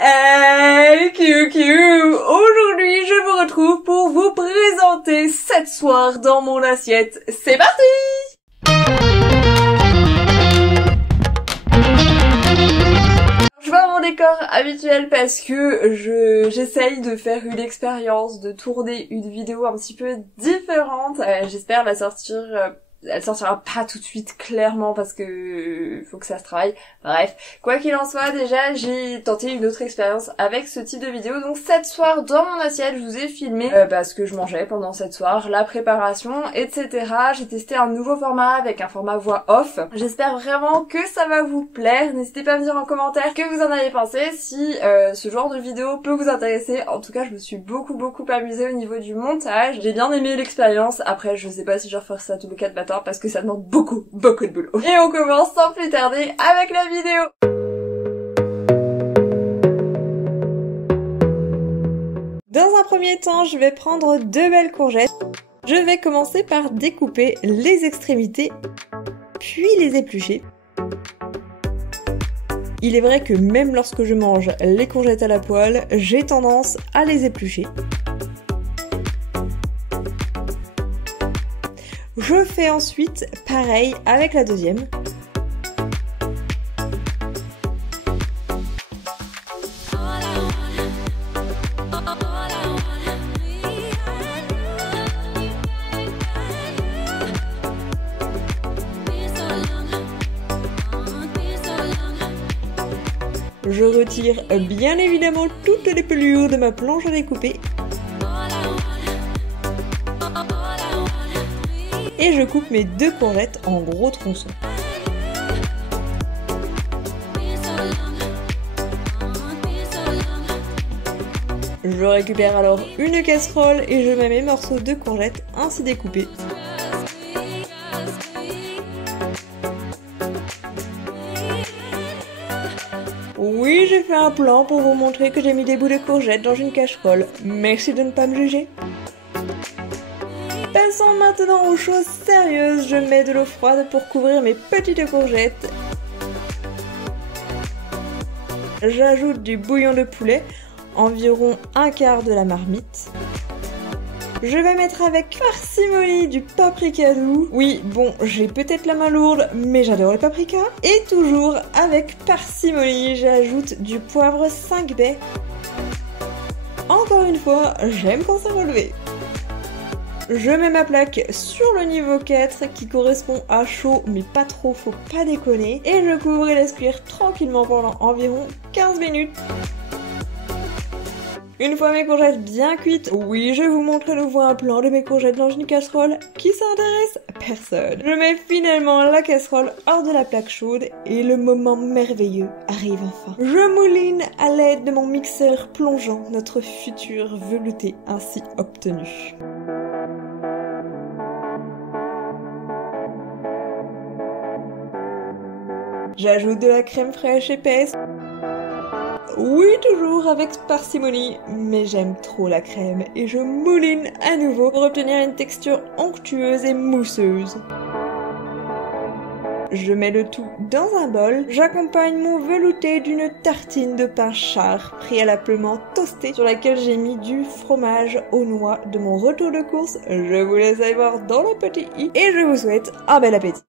Hey QQ, aujourd'hui je vous retrouve pour vous présenter 7 soirs dans mon assiette. C'est parti! Je vais à mon décor habituel parce que j'essaye de faire une expérience, de tourner une vidéo un petit peu différente. J'espère la sortir... Elle sortira pas tout de suite clairement parce que faut que ça se travaille. Bref, quoi qu'il en soit, déjà j'ai tenté une autre expérience avec ce type de vidéo. Donc 7 soirs dans mon assiette, je vous ai filmé ce que je mangeais pendant 7 soirs, la préparation, etc. J'ai testé un nouveau format avec un format voix off. J'espère vraiment que ça va vous plaire. N'hésitez pas à me dire en commentaire que vous en avez pensé, si ce genre de vidéo peut vous intéresser. En tout cas, je me suis beaucoup amusée au niveau du montage. J'ai bien aimé l'expérience. Après, je sais pas si je referai ça tous les 4 matins parce que ça demande beaucoup de boulot. Et on commence sans plus tarder avec la vidéo. Dans un premier temps, je vais prendre 2 belles courgettes. Je vais commencer par découper les extrémités, puis les éplucher. Il est vrai que même lorsque je mange les courgettes à la poêle, j'ai tendance à les éplucher. Je fais ensuite pareil avec la deuxième. Je retire bien évidemment toutes les pelures de ma planche à découper. Et je coupe mes 2 courgettes en gros tronçons. Je récupère alors une casserole et je mets mes morceaux de courgettes ainsi découpés. Oui, j'ai fait un plan pour vous montrer que j'ai mis des bouts de courgettes dans une casserole. Merci de ne pas me juger. Passons maintenant aux choses sérieuses. Je mets de l'eau froide pour couvrir mes petites courgettes. J'ajoute du bouillon de poulet, environ 1/4 de la marmite. Je vais mettre avec parcimonie du paprika doux. Oui, bon, j'ai peut-être la main lourde, mais j'adore le paprika. Et toujours avec parcimonie, j'ajoute du poivre 5 baies. Encore une fois, j'aime quand c'est relevé. Je mets ma plaque sur le niveau 4 qui correspond à chaud mais pas trop, faut pas déconner. Et je couvre et laisse cuire tranquillement pendant environ 15 minutes. Une fois mes courgettes bien cuites, oui, je vous montre à nouveau un plan de mes courgettes dans une casserole. Qui s'intéresse? Personne. Je mets finalement la casserole hors de la plaque chaude et le moment merveilleux arrive enfin. Je mouline à l'aide de mon mixeur plongeant notre futur velouté ainsi obtenu. J'ajoute de la crème fraîche épaisse. Oui, toujours avec parcimonie, mais j'aime trop la crème et je mouline à nouveau pour obtenir une texture onctueuse et mousseuse. Je mets le tout dans un bol. J'accompagne mon velouté d'une tartine de pain char préalablement toasté sur laquelle j'ai mis du fromage aux noix de mon retour de course. Je vous laisse aller voir dans le petit i et je vous souhaite un bel appétit.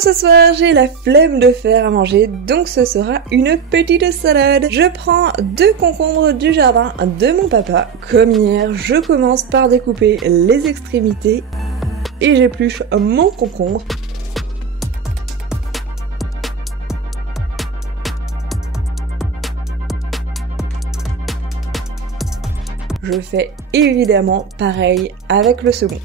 Ce soir, j'ai la flemme de faire à manger, donc ce sera une petite salade. Je prends 2 concombres du jardin de mon papa. Comme hier, je commence par découper les extrémités et j'épluche mon concombre. Je fais évidemment pareil avec le second.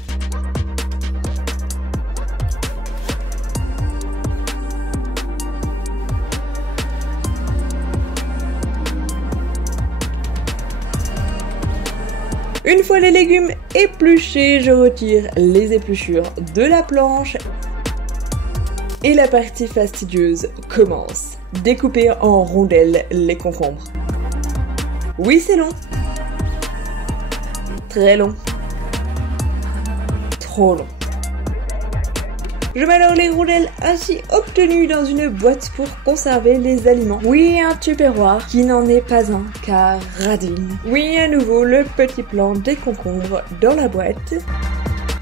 Une fois les légumes épluchés, je retire les épluchures de la planche et la partie fastidieuse commence. Découper en rondelles les concombres. Oui, c'est long. Très long. Trop long. Je mets alors les rondelles ainsi obtenues dans une boîte pour conserver les aliments. Oui, un tupperware qui n'en est pas un, car radine. Oui, à nouveau, le petit plan des concombres dans la boîte.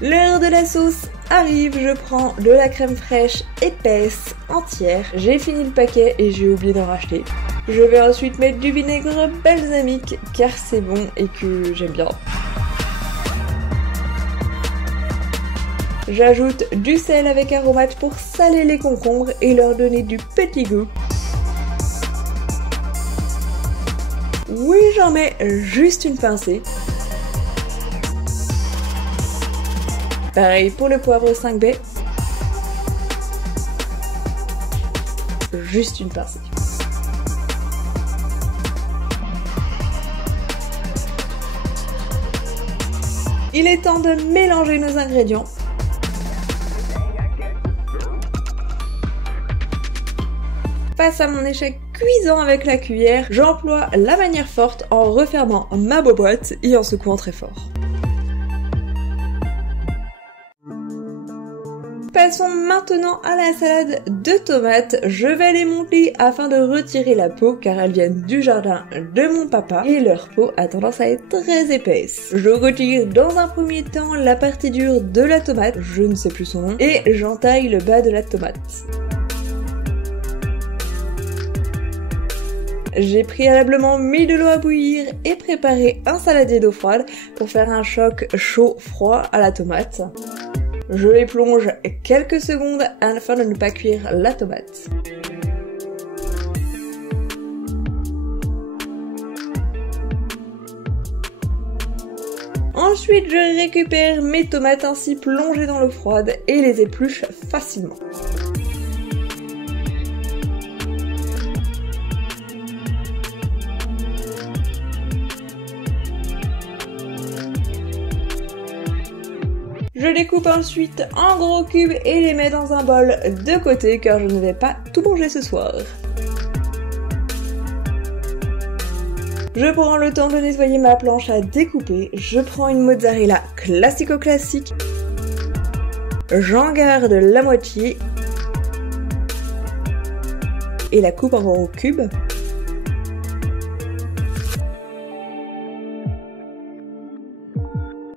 L'heure de la sauce arrive, je prends de la crème fraîche épaisse, entière. J'ai fini le paquet et j'ai oublié d'en racheter. Je vais ensuite mettre du vinaigre balsamique, car c'est bon et que j'aime bien. J'ajoute du sel avec aromate pour saler les concombres et leur donner du petit goût. Oui, j'en mets juste une pincée. Pareil pour le poivre 5 baies. Juste une pincée. Il est temps de mélanger nos ingrédients. Face à mon échec cuisant avec la cuillère, j'emploie la manière forte en refermant ma boîte et en secouant très fort. Passons maintenant à la salade de tomates. Je vais les monter afin de retirer la peau car elles viennent du jardin de mon papa et leur peau a tendance à être très épaisse. Je retire dans un premier temps la partie dure de la tomate, je ne sais plus son nom, et j'entaille le bas de la tomate. J'ai préalablement mis de l'eau à bouillir et préparé un saladier d'eau froide pour faire un choc chaud-froid à la tomate. Je les plonge quelques secondes afin de ne pas cuire la tomate. Ensuite, je récupère mes tomates ainsi plongées dans l'eau froide et les épluche facilement. Je les coupe ensuite en gros cubes et les mets dans un bol de côté car je ne vais pas tout manger ce soir. Je prends le temps de nettoyer ma planche à découper. Je prends une mozzarella classico-classique. J'en garde la moitié et la coupe en gros cubes.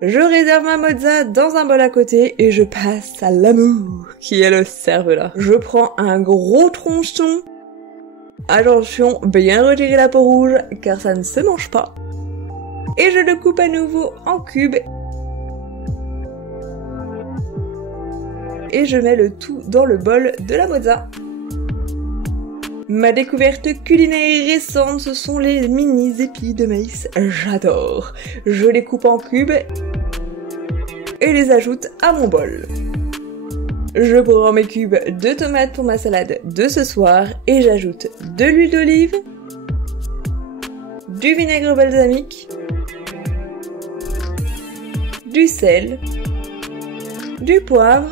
Je réserve ma mozza dans un bol à côté et je passe à l'amour qui est le cervelas. Je prends un gros tronçon. Attention, bien retirer la peau rouge car ça ne se mange pas. Et je le coupe à nouveau en cubes. Et je mets le tout dans le bol de la mozza. Ma découverte culinaire récente, ce sont les mini épis de maïs. J'adore. Je les coupe en cubes et les ajoute à mon bol. Je prends mes cubes de tomates pour ma salade de ce soir et j'ajoute de l'huile d'olive, du vinaigre balsamique, du sel, du poivre,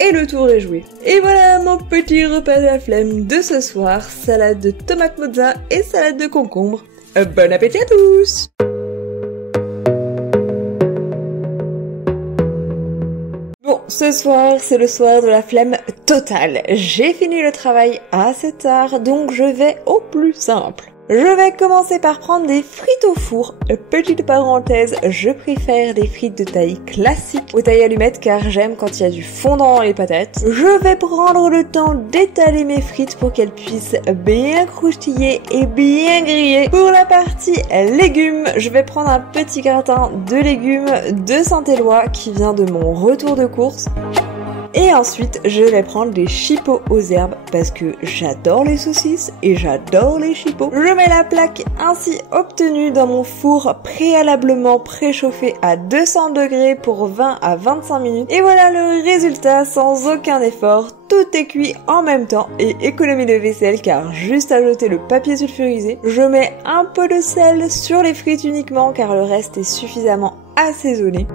et le tour est joué. Et voilà mon petit repas de la flemme de ce soir, salade de tomate mozza et salade de concombre. Bon appétit à tous! Bon, ce soir, c'est le soir de la flemme totale. J'ai fini le travail assez tard, donc je vais au plus simple. Je vais commencer par prendre des frites au four. Petite parenthèse, je préfère des frites de taille classique aux tailles allumettes car j'aime quand il y a du fondant dans les patates. Je vais prendre le temps d'étaler mes frites pour qu'elles puissent bien croustiller et bien griller. Pour la partie légumes, je vais prendre un petit gratin de légumes de Saint-Éloi qui vient de mon retour de course. Et ensuite, je vais prendre des chipots aux herbes parce que j'adore les saucisses et j'adore les chipots. Je mets la plaque ainsi obtenue dans mon four préalablement préchauffé à 200 degrés pour 20 à 25 minutes. Et voilà le résultat sans aucun effort. Tout est cuit en même temps et économie de vaisselle car juste ajouter le papier sulfurisé. Je mets un peu de sel sur les frites uniquement car le reste est suffisamment assaisonné.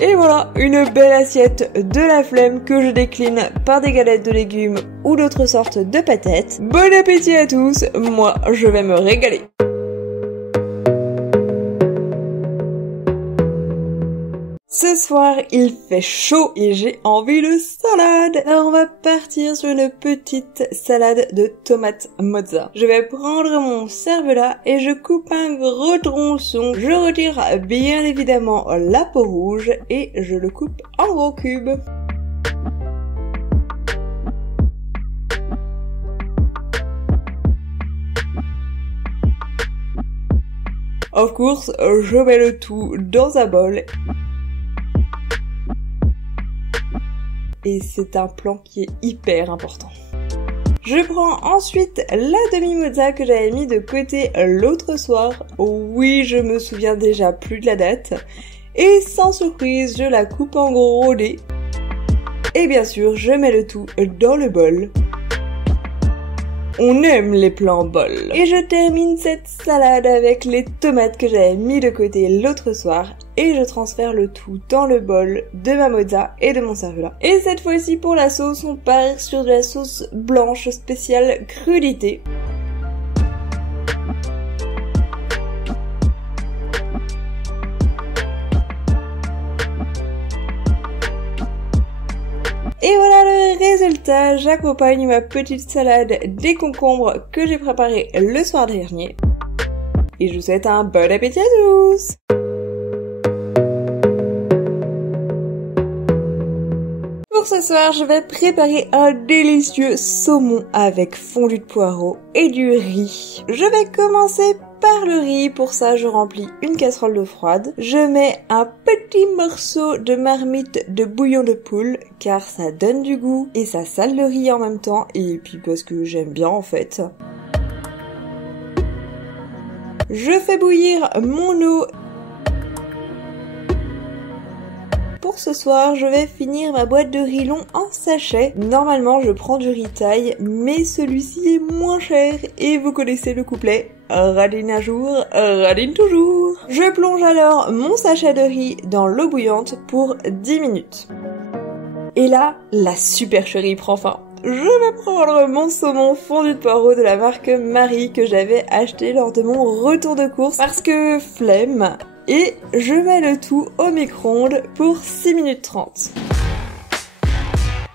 Et voilà, une belle assiette de la flemme que je décline par des galettes de légumes ou d'autres sortes de patates. Bon appétit à tous, moi je vais me régaler. Ce soir, il fait chaud et j'ai envie de salade. Alors on va partir sur une petite salade de tomates mozza. Je vais prendre mon cervelas et je coupe un gros tronçon. Je retire bien évidemment la peau rouge et je le coupe en gros cubes. Of course, je mets le tout dans un bol. Et c'est un plan qui est hyper important. Je prends ensuite la demi-mozza que j'avais mis de côté l'autre soir. Oui, je me souviens déjà plus de la date. Et sans surprise, je la coupe en gros dés. Et bien sûr, je mets le tout dans le bol. On aime les plats en bol. Et je termine cette salade avec les tomates que j'avais mis de côté l'autre soir et je transfère le tout dans le bol de ma mozza et de mon cervelas. Et cette fois-ci pour la sauce, on part sur de la sauce blanche spéciale crudité. Et voilà le résultat, j'accompagne ma petite salade des concombres que j'ai préparé le soir dernier. Et je vous souhaite un bon appétit à tous! Pour ce soir, je vais préparer un délicieux saumon avec fondu de poireaux et du riz. Je vais commencer par le riz. Pour ça, je remplis une casserole d'eau froide. Je mets un petit morceau de marmite de bouillon de poule car ça donne du goût et ça sale le riz en même temps et puis parce que j'aime bien en fait. Je fais bouillir mon eau. Pour ce soir, je vais finir ma boîte de riz long en sachet. Normalement, je prends du riz taille, mais celui-ci est moins cher et vous connaissez le couplet. Radine un jour, radine toujours. Je plonge alors mon sachet de riz dans l'eau bouillante pour 10 minutes. Et là, la supercherie prend fin. Je vais prendre mon saumon fondu de poireaux de la marque Marie que j'avais acheté lors de mon retour de course parce que flemme. Et je mets le tout au micro-ondes pour 6 minutes 30.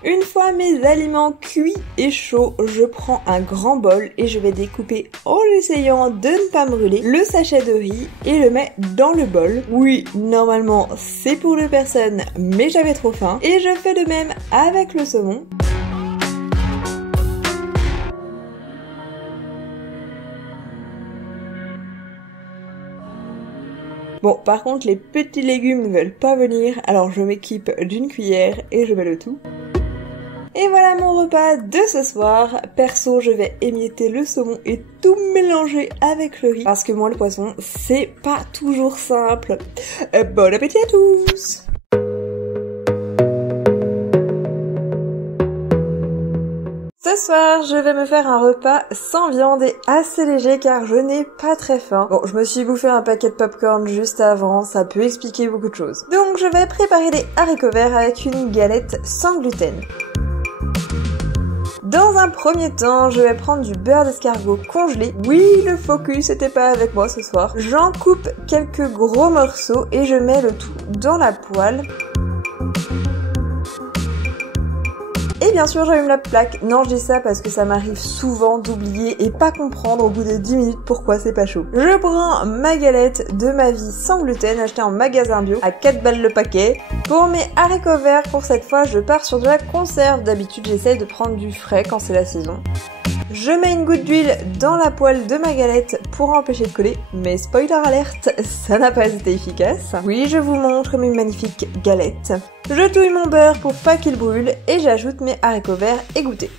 Une fois mes aliments cuits et chauds, je prends un grand bol et je vais découper en essayant de ne pas brûler le sachet de riz et le mets dans le bol. Oui, normalement c'est pour 2 personnes, mais j'avais trop faim. Et je fais de même avec le saumon. Bon, par contre, les petits légumes ne veulent pas venir, alors je m'équipe d'une cuillère et je mets le tout. Et voilà mon repas de ce soir. Perso, je vais émietter le saumon et tout mélanger avec le riz, parce que moi, le poisson, c'est pas toujours simple. Bon appétit à tous! Ce soir, je vais me faire un repas sans viande et assez léger car je n'ai pas très faim. Bon, je me suis bouffé un paquet de popcorn juste avant, ça peut expliquer beaucoup de choses. Donc je vais préparer des haricots verts avec une galette sans gluten. Dans un premier temps, je vais prendre du beurre d'escargot congelé. Oui, le focus n'était pas avec moi ce soir. J'en coupe quelques gros morceaux et je mets le tout dans la poêle. Et bien sûr, j'allume la plaque. Non, je dis ça parce que ça m'arrive souvent d'oublier et pas comprendre au bout de 10 minutes pourquoi c'est pas chaud. Je prends ma galette de ma vie sans gluten achetée en magasin bio à 4 balles le paquet. Pour mes haricots verts, pour cette fois, je pars sur de la conserve. D'habitude, j'essaye de prendre du frais quand c'est la saison. Je mets une goutte d'huile dans la poêle de ma galette pour empêcher de coller, mais spoiler alerte, ça n'a pas été efficace. Oui, je vous montre mes magnifiques galettes. Je touille mon beurre pour pas qu'il brûle et j'ajoute mes haricots verts égouttés.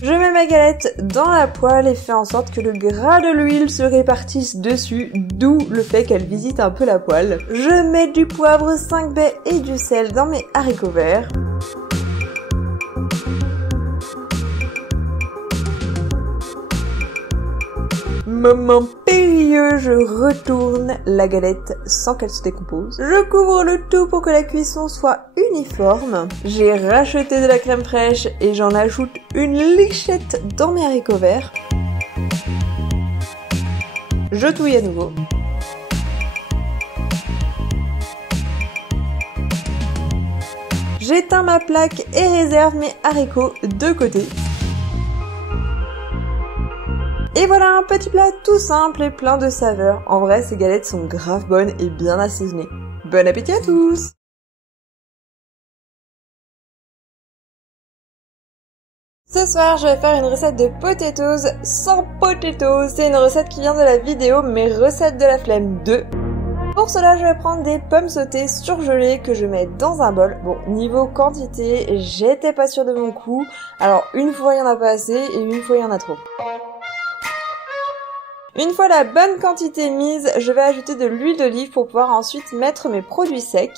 Je mets ma galette dans la poêle et fais en sorte que le gras de l'huile se répartisse dessus, d'où le fait qu'elle visite un peu la poêle. Je mets du poivre, 5 baies et du sel dans mes haricots verts. Moment périlleux, je retourne la galette sans qu'elle se décompose. Je couvre le tout pour que la cuisson soit uniforme. J'ai racheté de la crème fraîche et j'en ajoute une lichette dans mes haricots verts. Je touille à nouveau. J'éteins ma plaque et réserve mes haricots de côté. Et voilà un petit plat tout simple et plein de saveurs. En vrai, ces galettes sont grave bonnes et bien assaisonnées. Bon appétit à tous! Ce soir, je vais faire une recette de potatoes sans potatoes. C'est une recette qui vient de la vidéo Mes recettes de la flemme 2. Pour cela, je vais prendre des pommes sautées surgelées que je mets dans un bol. Bon, niveau quantité, j'étais pas sûre de mon coup. Alors, une fois il y en a pas assez et une fois il y en a trop. Une fois la bonne quantité mise, je vais ajouter de l'huile d'olive pour pouvoir ensuite mettre mes produits secs.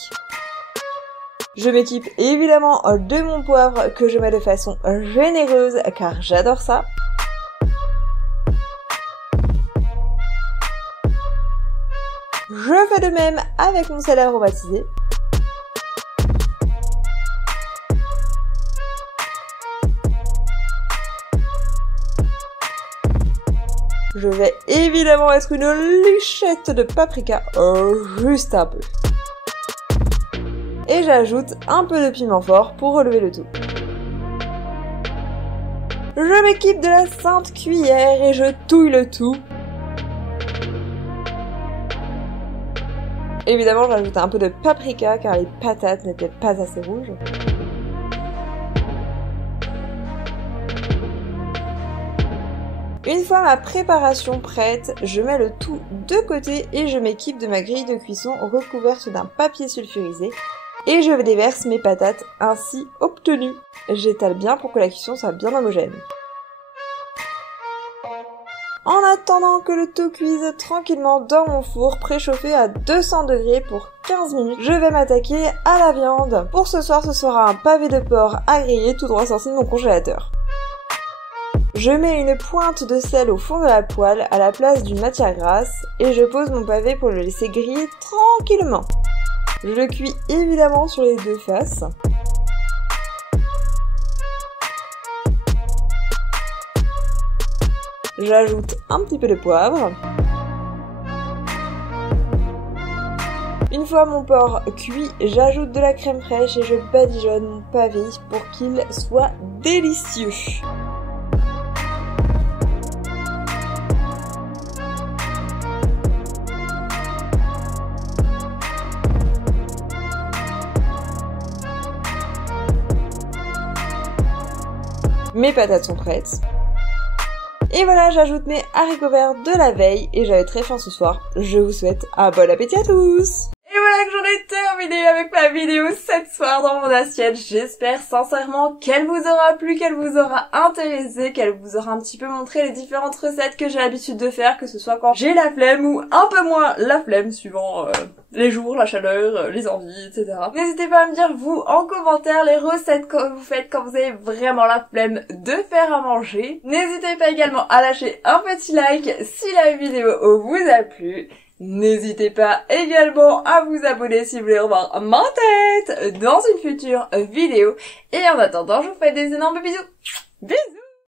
Je m'équipe évidemment de mon poivre que je mets de façon généreuse car j'adore ça. Je fais de même avec mon sel aromatisé. Je vais évidemment mettre une lichette de paprika, juste un peu. Et j'ajoute un peu de piment fort pour relever le tout. Je m'équipe de la sainte cuillère et je touille le tout. Évidemment, j'ajoute un peu de paprika car les patates n'étaient pas assez rouges. Une fois ma préparation prête, je mets le tout de côté et je m'équipe de ma grille de cuisson recouverte d'un papier sulfurisé et je déverse mes patates ainsi obtenues. J'étale bien pour que la cuisson soit bien homogène. En attendant que le tout cuise tranquillement dans mon four préchauffé à 200 degrés pour 15 minutes, je vais m'attaquer à la viande. Pour ce soir, ce sera un pavé de porc à griller tout droit sorti de mon congélateur. Je mets une pointe de sel au fond de la poêle à la place d'une matière grasse et je pose mon pavé pour le laisser griller tranquillement. Je le cuis évidemment sur les deux faces. J'ajoute un petit peu de poivre. Une fois mon porc cuit, j'ajoute de la crème fraîche et je badigeonne mon pavé pour qu'il soit délicieux. Mes patates sont prêtes. Et voilà, j'ajoute mes haricots verts de la veille et j'avais très faim ce soir. Je vous souhaite un bon appétit à tous! Et voilà que j'en ai terminé avec ma vidéo cette soir dans mon assiette. J'espère sincèrement qu'elle vous aura plu, qu'elle vous aura intéressé, qu'elle vous aura un petit peu montré les différentes recettes que j'ai l'habitude de faire, que ce soit quand j'ai la flemme ou un peu moins la flemme, suivant les jours, la chaleur, les envies, etc. N'hésitez pas à me dire, vous, en commentaire, les recettes que vous faites quand vous avez vraiment la flemme de faire à manger. N'hésitez pas également à lâcher un petit like si la vidéo vous a plu. N'hésitez pas également à vous abonner si vous voulez revoir ma tête dans une future vidéo. Et en attendant, je vous fais des énormes bisous. Bisous!